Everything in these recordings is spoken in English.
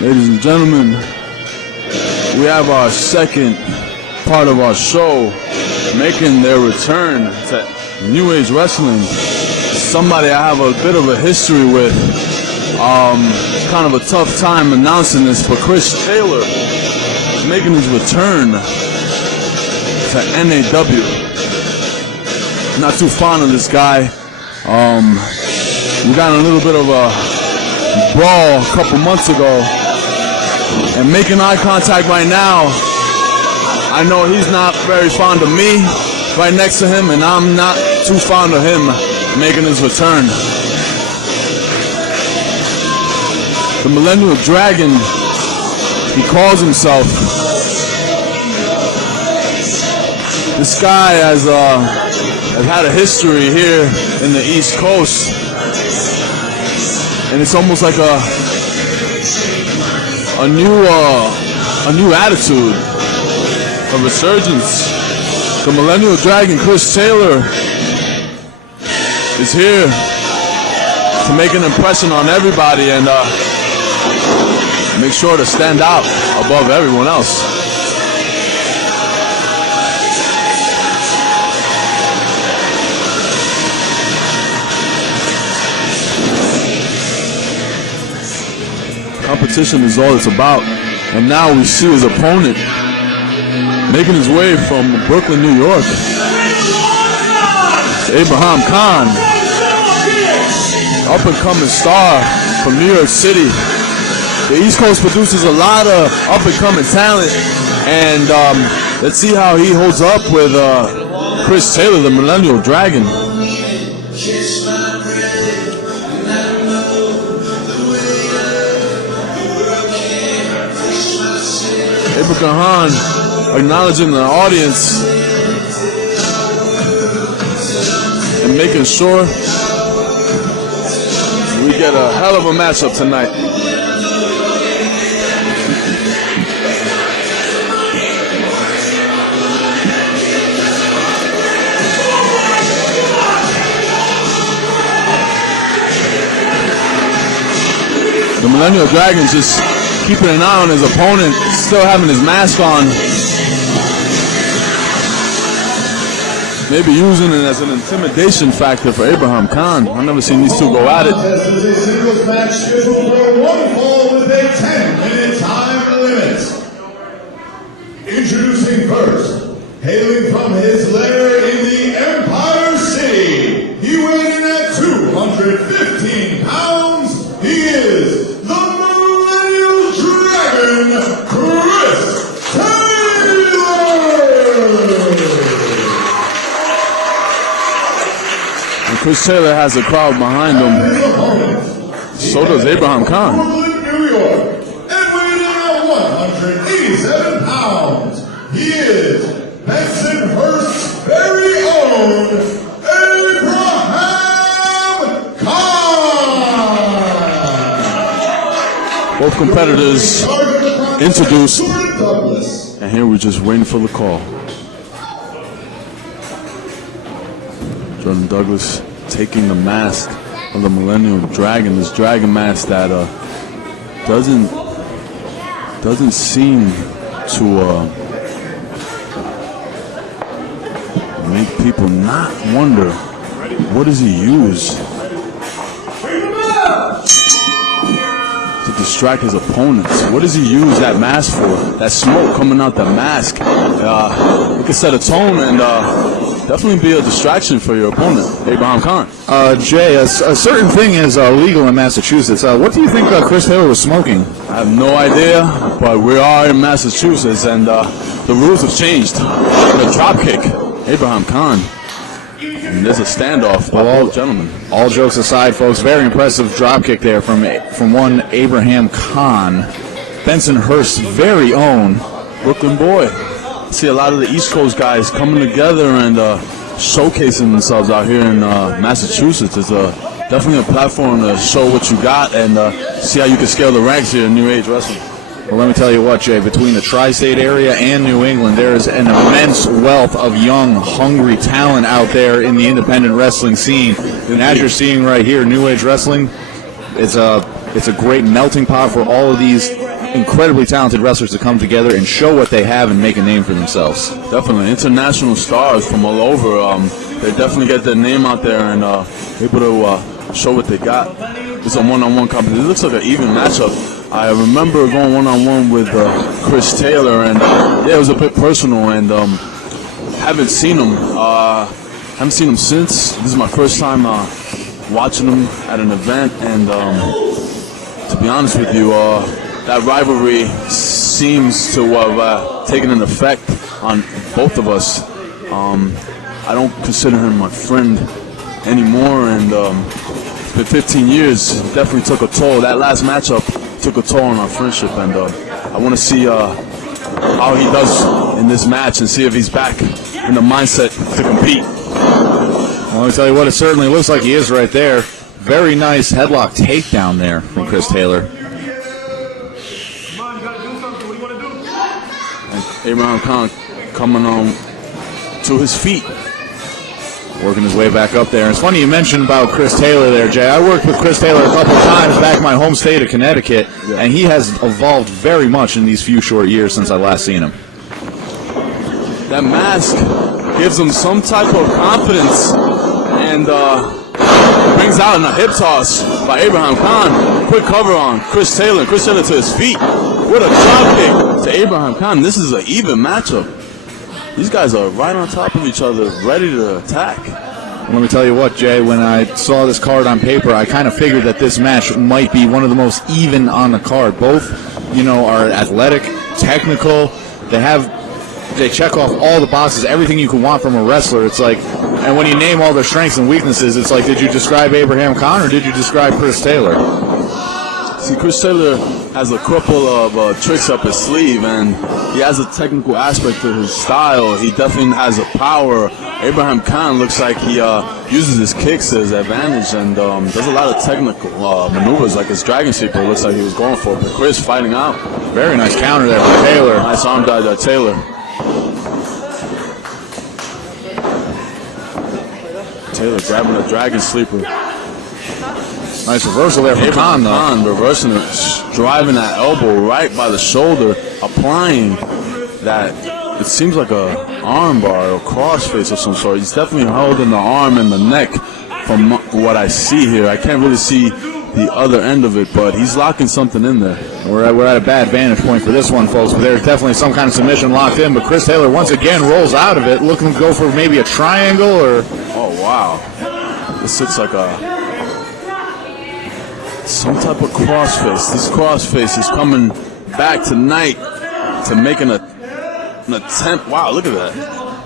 Ladies and gentlemen, we have our second part of our show making their return to New Age Wrestling. Somebody I have a bit of a history with. Kind of a tough time announcing this, but Chris Taylor is making his return to NAW. Not too fond of this guy. We got in a little bit of a brawl a couple months ago, and making eye contact right now, I know he's not very fond of me right next to him, and I'm not too fond of him making his return. The Millennial Dragon, he calls himself. This guy has had a history here in the East Coast, and it's almost like a new attitude, a resurgence. The Millennial Dragon, Chris Taylor, is here to make an impression on everybody and make sure to stand out above everyone else. Competition is all it's about, and now we see his opponent making his way from Brooklyn, New York. It's Abraham Khan, up and coming star from New York City. The East Coast produces a lot of up and coming talent, and let's see how he holds up with Chris Taylor, the Millennial Dragon. Abraham Khan acknowledging the audience and making sure we get a hell of a matchup tonight. The Millennial Dragon's just keeping an eye on his opponent, still having his mask on. Maybe using it as an intimidation factor for Abraham Khan. I've never seen these two go at it. This is a singles match scheduled for one fall with a 10-minute time limit. Introducing first, hailing from his lair in the Empire City, he weighed in at 215 pounds. He is the Millennial Dragon, Chris Taylor! And Chris Taylor has a crowd behind him. So does Abraham Khan. New York, and weighing in at 187 pounds, he is Bensonhurst's very own Abraham Khan! Both competitors introduced, and here we're just waiting for the call. Jordan Douglas taking the mask of the Millennial Dragon, this dragon mask that doesn't seem to make people not wonder, what does he use to distract his opponents? What does he use that mask for? That smoke coming out the mask, it can set a tone and definitely be a distraction for your opponent, Abraham Khan. Jay, a certain thing is legal in Massachusetts. What do you think Chris Taylor was smoking? I have no idea, but we are in Massachusetts, and the rules have changed. The drop kick, Abraham Khan. And there's a standoff by both gentlemen. All jokes aside, folks, very impressive drop kick there from one Abraham Khan, Bensonhurst's very own Brooklyn boy. See a lot of the East Coast guys coming together and showcasing themselves out here in Massachusetts. It's definitely a platform to show what you got and see how you can scale the ranks here in New Age Wrestling. Well, let me tell you what, Jay, between the tri-state area and New England, there is an immense wealth of young, hungry talent out there in the independent wrestling scene. And as you're seeing right here, New Age Wrestling, it's a great melting pot for all of these incredibly talented wrestlers to come together and show what they have and make a name for themselves. Definitely. International stars from all over. They definitely get their name out there and able to show what they got. It's a one-on-one competition. It looks like an even matchup. I remember going one-on-one with Chris Taylor, and it was a bit personal, and haven't seen him since. This is my first time watching him at an event, and to be honest with you, that rivalry seems to have taken an effect on both of us. I don't consider him my friend anymore, and it's been 15 years. Definitely took a toll. That last matchup took a toll on our friendship, and I want to see how he does in this match and see if he's back in the mindset to compete. Well, let me tell you what, it certainly looks like he is right there. Very nice headlock takedown there from Chris Taylor. And Abraham Khan coming on to his feet. Working his way back up there. It's funny you mentioned about Chris Taylor there, Jay. I worked with Chris Taylor a couple of times back in my home state of Connecticut, and he has evolved very much in these few short years since I last seen him. That mask gives him some type of confidence, and brings out a hip toss by Abraham Khan. Quick cover on Chris Taylor. Chris Taylor to his feet. What a drop kick to Abraham Khan. This is an even matchup. These guys are right on top of each other, ready to attack. Let me tell you what, Jay, when I saw this card on paper, I kind of figured that this match might be one of the most even on the card. Both, are athletic, technical. They check off all the boxes, everything you can want from a wrestler. It's like, and when you name all their strengths and weaknesses, it's like, did you describe Abraham Khan or did you describe Chris Taylor? See, Chris Taylor has a couple of tricks up his sleeve, and he has a technical aspect to his style. He definitely has a power. Abraham Khan looks like he uses his kicks to his advantage and does a lot of technical maneuvers, like his Dragon Sleeper. It looks like he was going for it, but Chris fighting out. Very nice counter there from Taylor. Nice arm dive by Taylor. Taylor grabbing a Dragon Sleeper. Nice reversal there from Khan, though. Khan reversing it, driving that elbow right by the shoulder, applying that. It seems like a arm bar or crossface of some sort. He's definitely holding the arm and the neck from what I see here. I can't really see the other end of it, but he's locking something in there. We're at a bad vantage point for this one, folks, but there's definitely some kind of submission locked in, but Chris Taylor once again rolls out of it, looking to go for maybe a triangle or... Oh, wow. This looks like some type of crossface. This crossface is coming back tonight to make an attempt. Wow, look at that.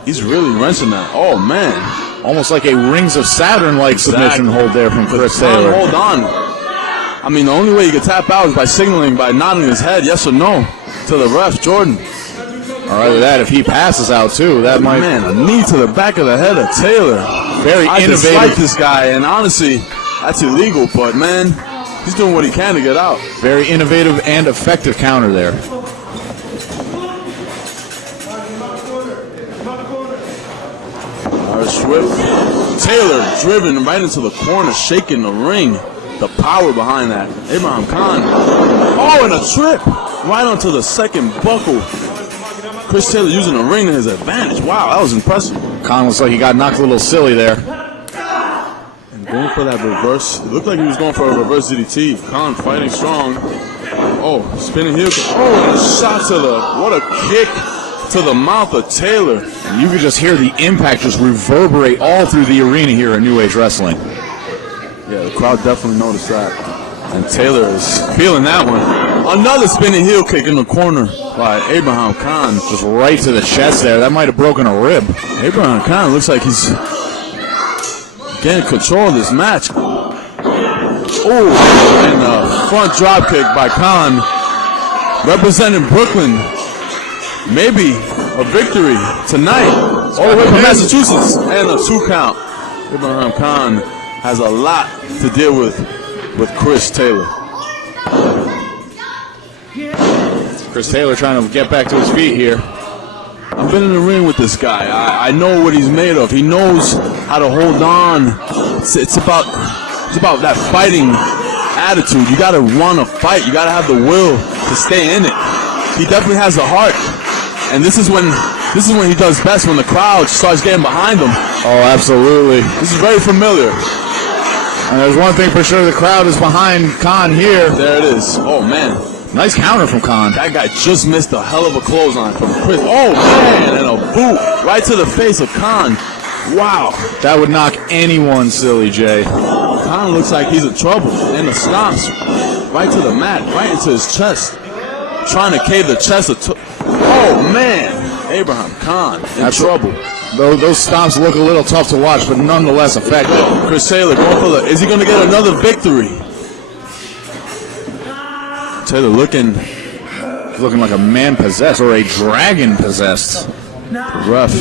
He's really wrenching that. Oh, man. Almost like a Rings of Saturn-like submission hold there from Chris Taylor. Hold on. I mean, the only way you can tap out is by signaling, by nodding his head, yes or no, to the ref, Jordan. All right, with that, if he passes out, too, that might... Man, a knee to the back of the head of Taylor. Very I innovative. dislike this guy, and honestly, that's illegal, but, man, he's doing what he can to get out. Very innovative and effective counter there. All right, Swift. Taylor driven right into the corner, shaking the ring. The power behind that. Abraham Khan. Oh, and a trip right onto the second buckle. Chris Taylor using the ring to his advantage. Wow, that was impressive. Khan looks like he got knocked a little silly there. And going for that reverse. It looked like he was going for a reverse DDT. Khan fighting strong. Oh, spinning heel. Oh, and a shot to the... What a kick to the mouth of Taylor. And you could just hear the impact just reverberate all through the arena here in New Age Wrestling. Yeah, the crowd definitely noticed that. And Taylor is feeling that one. Another spinning heel kick in the corner by Abraham Khan. Just right to the chest there. That might have broken a rib. Abraham Khan looks like he's getting control of this match. Oh, and a front drop kick by Khan. Representing Brooklyn. Maybe a victory tonight. All the way from Massachusetts. And a 2 count. Abraham Khan has a lot to deal with Chris Taylor. Chris Taylor trying to get back to his feet here. I've been in the ring with this guy. I know what he's made of. He knows how to hold on. It's about that fighting attitude. You got to want to fight. You got to have the will to stay in it. He definitely has the heart, and this is when he does best, when the crowd starts getting behind him. Oh, absolutely. This is very familiar. And there's one thing for sure, the crowd is behind Khan here. There it is. Oh, man. Nice counter from Khan. That guy just missed a hell of a clothesline from Chris. Oh, man, and a boot right to the face of Khan. Wow. That would knock anyone silly, Jay. Khan looks like he's in trouble. And the stomps right to the mat, right into his chest. Trying to cave the chest. Oh, man. Abraham Khan in trouble. Those stomps look a little tough to watch, but nonetheless effective. Chris Taylor going for the. Is he going to get another victory? Taylor looking like a man possessed or a dragon possessed. The ref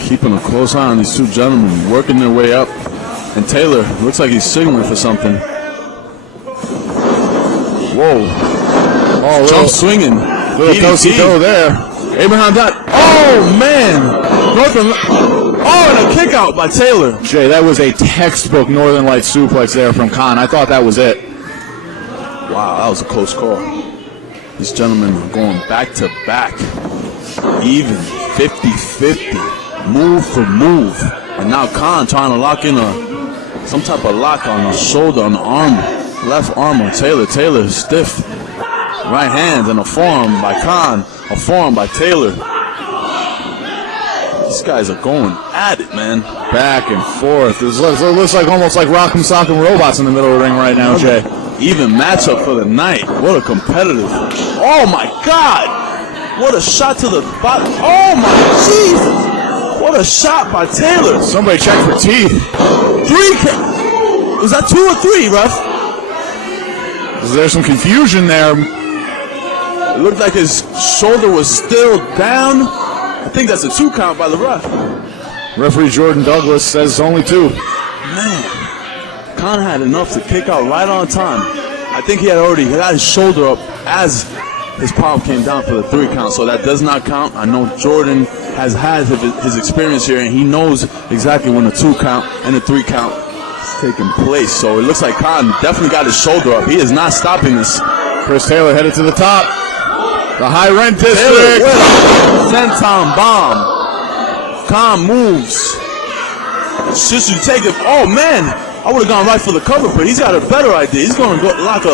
keeping a close eye on these two gentlemen, working their way up. And Taylor looks like he's signaling for something. Whoa. Oh, jump swinging. Little toe there. Abraham got. Oh, man. And a kick out by Taylor. Jay, that was a textbook Northern Lights suplex there from Khan. I thought that was it. Wow, that was a close call. These gentlemen are going back to back. Even 50-50. Move for move. And now Khan trying to lock in some type of lock on the shoulder, on the arm. Left arm on Taylor. Taylor is stiff. Right hand and a forearm by Khan. A forearm by Taylor. These guys are going at it, man. Back and forth. It looks like almost like Rock'em Sock'em Robots in the middle of the ring right now, Jay. Even matchup for the night. What a competitive. Oh, my God. What a shot to the bottom. Oh, my Jesus. What a shot by Taylor. Somebody check for teeth. Was that 2 or 3, ref? There's some confusion there. It looked like his shoulder was still down. I think that's a 2 count by the ref. Referee Jordan Douglas says only 2. Man. Khan had enough to kick out right on time. I think he got his shoulder up as his palm came down for the 3 count, so that does not count. I know Jordan has had his experience here, and he knows exactly when the 2 count and the 3 count is taking place. So it looks like Khan definitely got his shoulder up. He is not stopping this. Chris Taylor headed to the top. The high rent district. Senton bomb. Khan moves. Just you take it. Oh, man. I would have gone right for the cover, but he's got a better idea. He's going to go like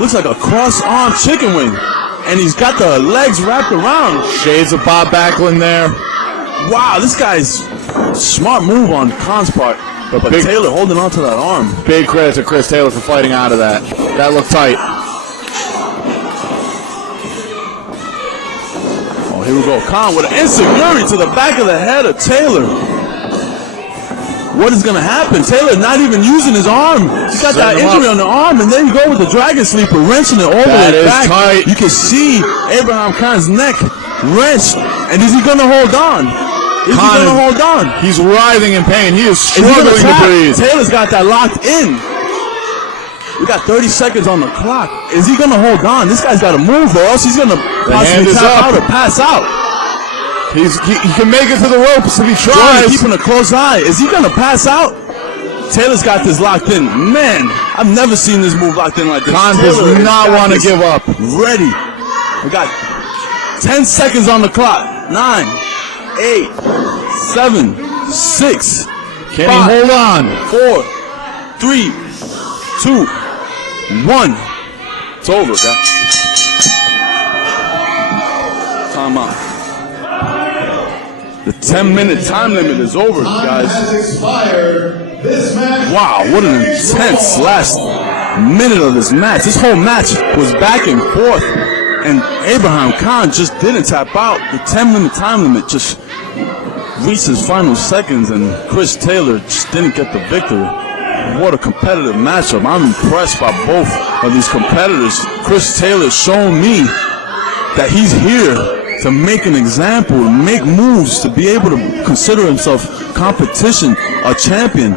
looks like a cross-arm chicken wing. And he's got the legs wrapped around. Shades of Bob Backlund there. Wow, this guy's smart move on Khan's part. But Taylor holding on to that arm. Big credit to Chris Taylor for fighting out of that. That looked tight. Oh, here we go. Khan with an enziguri to the back of the head of Taylor. What is going to happen? Taylor not even using his arm. He's got that injury on the arm, and there you go with the dragon sleeper, wrenching it all the way back. Tight. You can see Abraham Khan's neck wrenched, and is he going to hold on? Is he going to hold on? He's writhing in pain. He is struggling to breathe. Taylor's got that locked in. We got 30 seconds on the clock. Is he going to hold on? This guy's got to move, or else he's going to possibly tap out or pass out. He can make it to the ropes if he tries. Keeping a close eye. Is he going to pass out? Taylor's got this locked in. Man, I've never seen this move locked in like this. Khan does not want to give up. Ready. We got 10 seconds on the clock. 9, 8, 7, 6. Can he hold on? 4, 3, 2, 1. It's over, guys. Time out. The 10-minute time limit is over, guys. Wow, what an intense last minute of this match. This whole match was back and forth, and Abraham Khan just didn't tap out. The 10-minute time limit just reached his final seconds, and Chris Taylor just didn't get the victory. What a competitive matchup. I'm impressed by both of these competitors. Chris Taylor showing me that he's here to make an example, to make moves, to be able to consider himself competition, a champion.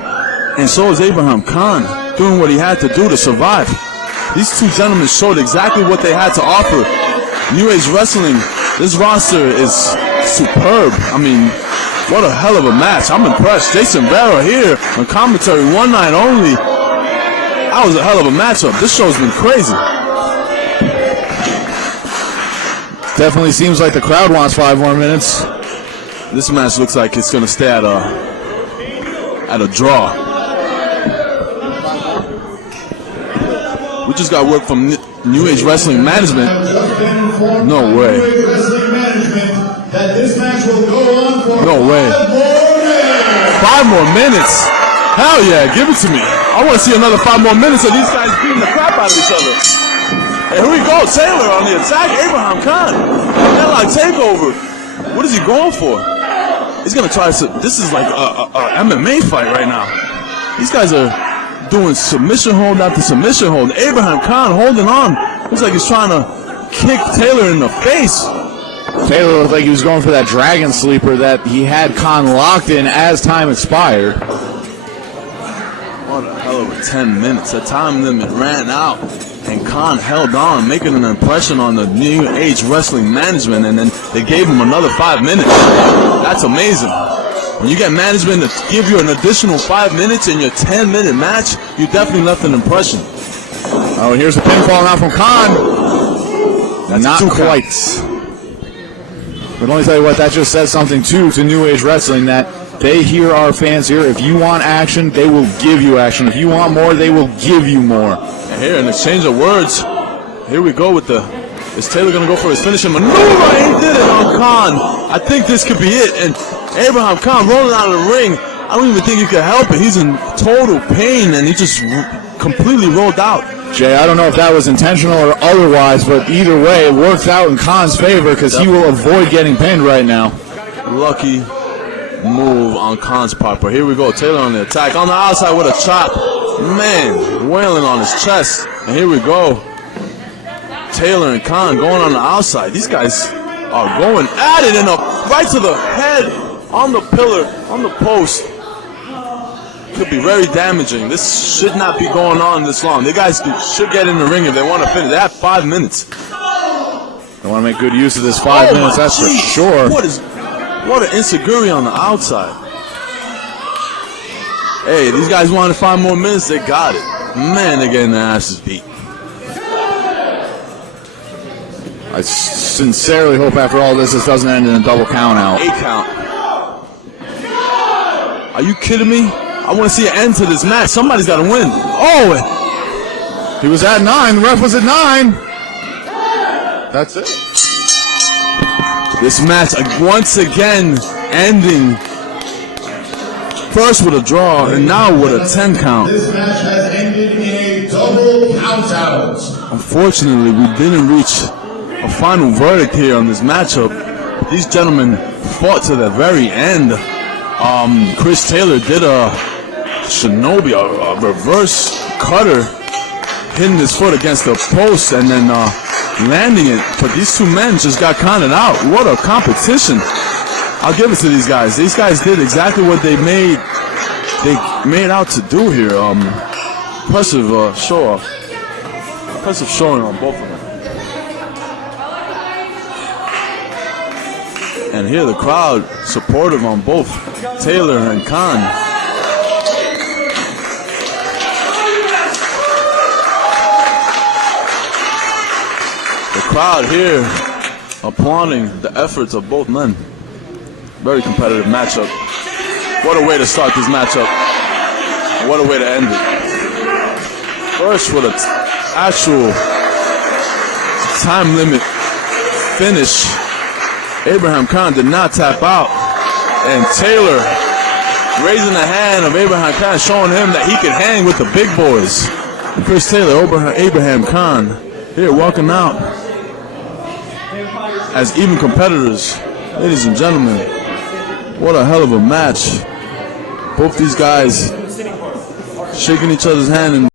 And so is Abraham Khan, doing what he had to do to survive. These two gentlemen showed exactly what they had to offer. New Age Wrestling, this roster is superb. I mean, what a hell of a match. I'm impressed. Jason Barrow here on commentary, one night only. That was a hell of a matchup. This show's been crazy. Definitely seems like the crowd wants 5 more minutes. This match looks like it's going to stay at a draw. We just got word from New Age Wrestling Management. No way. No way. 5 more minutes. Hell yeah, give it to me. I want to see another 5 more minutes of these guys beating the crap out of each other. And here we go, Taylor on the attack. Abraham Khan. Headlock takeover. What is he going for? He's going to try to... This is like a MMA fight right now. These guys are doing submission hold after submission hold. Abraham Khan holding on. Looks like he's trying to kick Taylor in the face. Taylor looked like he was going for that dragon sleeper that he had Khan locked in as time expired. What a hell of a 10 minutes. The time limit ran out, and Khan held on, making an impression on the New Age Wrestling Management, and then they gave him another 5 minutes. That's amazing. When you get management to give you an additional 5 minutes in your 10-minute match, you definitely left an impression. Oh, here's a pinfall now from Khan. That's not quite. But let me tell you what, that just says something too to New Age Wrestling, that they hear our fans here. If you want action, they will give you action. If you want more, they will give you more. And here, in exchange of words, here we go with the... Is Taylor going to go for his finishing maneuver? He did it on Khan. I think this could be it. And Abraham Khan rolling out of the ring. I don't even think he could help it. He's in total pain, and he just completely rolled out. Jay, I don't know if that was intentional or otherwise, but either way, it works out in Khan's favor because he will avoid getting pinned right now. Lucky move on Khan's part. But here we go. Taylor on the attack. On the outside with a chop. Man, wailing on his chest. And here we go. Taylor and Khan going on the outside. These guys are going at it, and right to the head, on the pillar, on the post. Could be very damaging. This should not be going on this long. The guys should get in the ring if they want to finish. They have 5 minutes. They want to make good use of this 5 minutes, that's for sure. What an insecurity on the outside. Hey, these guys wanted 5 more minutes. They got it. Man, they're getting their asses beat. I sincerely hope after all this doesn't end in a double count out. 8 count. Are you kidding me? I want to see an end to this match. Somebody's got to win. Oh! He was at 9. The ref was at 9. That's it. This match once again ending first with a draw and now with a 10 count. This match has ended in a double count out. Unfortunately, we didn't reach a final verdict here on this matchup. These gentlemen fought to the very end. Chris Taylor did a shinobi, a reverse cutter, hitting his foot against the post and then landing it. But these two men just got counted out. What a competition. I'll give it to these guys. These guys did exactly what they made out to do here. Impressive show-off. Impressive showing on both of them. And here the crowd supportive on both Taylor and Khan. The crowd here applauding the efforts of both men. Very competitive matchup. What a way to start this matchup. What a way to end it. First with an actual time limit finish. Abraham Khan did not tap out. And Taylor raising the hand of Abraham Khan, showing him that he can hang with the big boys. Chris Taylor, Abraham Khan, here walking out as even competitors. Ladies and gentlemen, what a hell of a match. Both these guys shaking each other's hand and